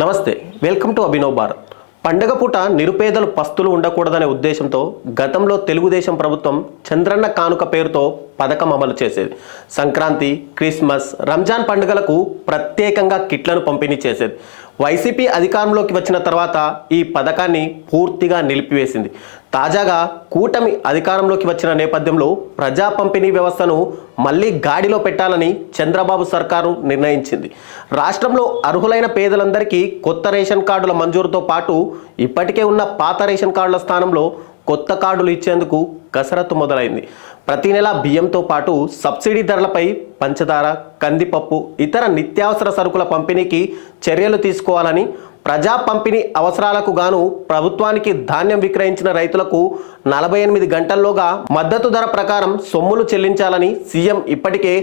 నమస్తే, welcome to Abhinav Bharat. పండగ పూట నిరుపేదలు పస్తులు ఉండకూడదనే ఉద్దేశంతో గతంలో తెలుగుదేశం ప్రభుత్వం చంద్రన్న కానుక పేరుతో పథకం అమలు చేసేది. సంక్రాంతి, క్రిస్మస్, రంజాన్ పండుగలకు ప్రత్యేకంగా కిట్లను పంపిణీ చేసేది. వైసీపీ అధికారంలోకి వచ్చిన తర్వాత ఈ పథకాన్ని పూర్తిగా నిలిపివేసింది. తాజాగా కూటమి అధికారంలోకి వచ్చిన నేపథ్యంలో ప్రజా పంపిణీ వ్యవస్థను మళ్లీ గాడిలో పెట్టాలని చంద్రబాబు సర్కారు నిర్ణయించింది. రాష్ట్రంలో అర్హులైన పేదలందరికీ కొత్త రేషన్ కార్డుల మంజూరుతో పాటు ఇప్పటికే ఉన్న పాత రేషన్ కార్డుల స్థానంలో కొత్త కార్డులు ఇచ్చేందుకు కసరత్తు మొదలైంది. ప్రతి నెల బియ్యంతో పాటు సబ్సిడీ ధరలపై పంచదార, కందిపప్పు, ఇతర నిత్యావసర సరుకుల పంపిణీకి చర్యలు తీసుకోవాలని, ప్రజా పంపిణీ అవసరాలకు గాను ప్రభుత్వానికి ధాన్యం విక్రయించిన రైతులకు 48 గంటల్లోగా మద్దతు ధర ప్రకారం సొమ్ములు చెల్లించాలని సీఎం ఇప్పటికే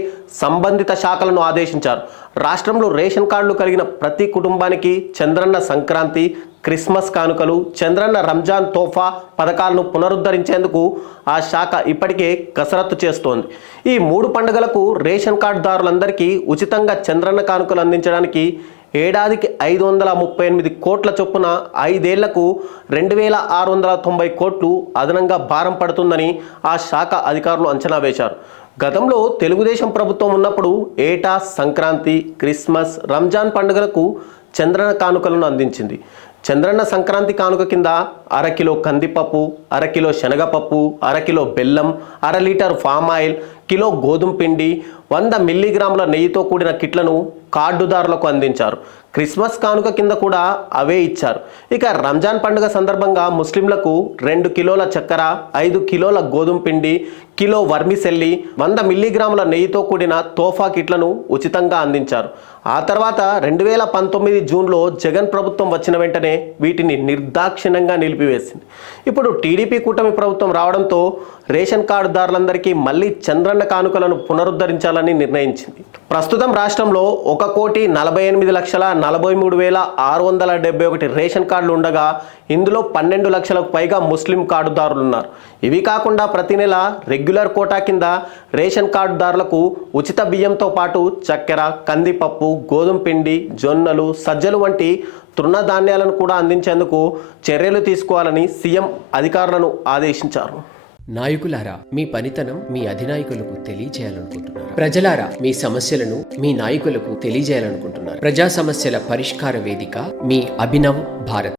సంబంధిత శాఖలను ఆదేశించారు. రాష్ట్రంలో రేషన్ కార్డులు కలిగిన ప్రతి కుటుంబానికి చంద్రన్న సంక్రాంతి, క్రిస్మస్ కానుకలు, చంద్రన్న రంజాన్ తోఫా పథకాలను పునరుద్ధరించేందుకు ఆ శాఖ ఇప్పటికే కసరత్తు చేస్తోంది. ఈ 3 పండుగలకు రేషన్ కార్డుదారులందరికీ ఉచితంగా చంద్రన్న కానుకలు అందించడానికి ఏడాదికి 538 కోట్ల చొప్పున 5 ఏళ్లకు 2690 కోట్లు అదనంగా భారం పడుతుందని ఆ శాఖ అధికారులు అంచనా వేశారు. గతంలో తెలుగుదేశం ప్రభుత్వం ఉన్నప్పుడు ఏటా సంక్రాంతి, క్రిస్మస్, రంజాన్ పండుగలకు చంద్రన్న కానుకలను అందించింది. చంద్రన్న సంక్రాంతి కానుక కింద 1/2 కిలో కందిపప్పు, 1/2 కిలో శనగపప్పు, 1/2 కిలో బెల్లం, 1/2 లీటర్ ఫామ్ ఆయిల్, కిలో గోధుమ పిండి, 100 మిల్లీగ్రాముల నెయ్యితో కూడిన కిట్లను కార్డుదారులకు అందించారు. క్రిస్మస్ కానుక కింద కూడా అవే ఇచ్చారు. ఇక రంజాన్ పండుగ సందర్భంగా ముస్లింలకు 2 కిలోల చక్కెర, 5 కిలోల గోధుమ పిండి, కిలో వర్మిసెల్లి, 100 మిల్లీగ్రాముల నెయ్యితో కూడిన తోఫా కిట్లను ఉచితంగా అందించారు. ఆ తర్వాత 2019 జూన్లో జగన్ ప్రభుత్వం వచ్చిన వెంటనే వీటిని నిర్దాక్షిణ్యంగా నిలిపివేసింది. ఇప్పుడు టీడీపీ కూటమి ప్రభుత్వం రావడంతో రేషన్ కార్డుదారులందరికీ మళ్ళీ చంద్రన్న కానుకలను పునరుద్ధరించాలని నిర్ణయించింది. ప్రస్తుతం రాష్ట్రంలో 1,48,43,671 రేషన్ కార్డులు ఉండగా ఇందులో 12 లక్షలకు పైగా ముస్లిం కార్డుదారులు ఉన్నారు. ఇవి కాకుండా ప్రతి నెల రెగ్యులర్ కోటా కింద రేషన్ కార్డుదారులకు ఉచిత బియ్యంతో పాటు చక్కెర, కందిపప్పు, గోధుమ పిండి, జొన్నలు, సజ్జలు వంటి తృణధాన్యాలను కూడా అందించేందుకు చర్యలు తీసుకోవాలని సీఎం అధికారులను ఆదేశించారు. నాయకులారా, మీ పనితనం మీ అధినాయకులకు తెలియజేయాలనుకుంటున్నారు. ప్రజలారా, మీ సమస్యలను మీ నాయకులకు తెలియజేయాలనుకుంటున్నారు. ప్రజా సమస్యల పరిష్కార వేదిక మీ అభినవ్ భారత్.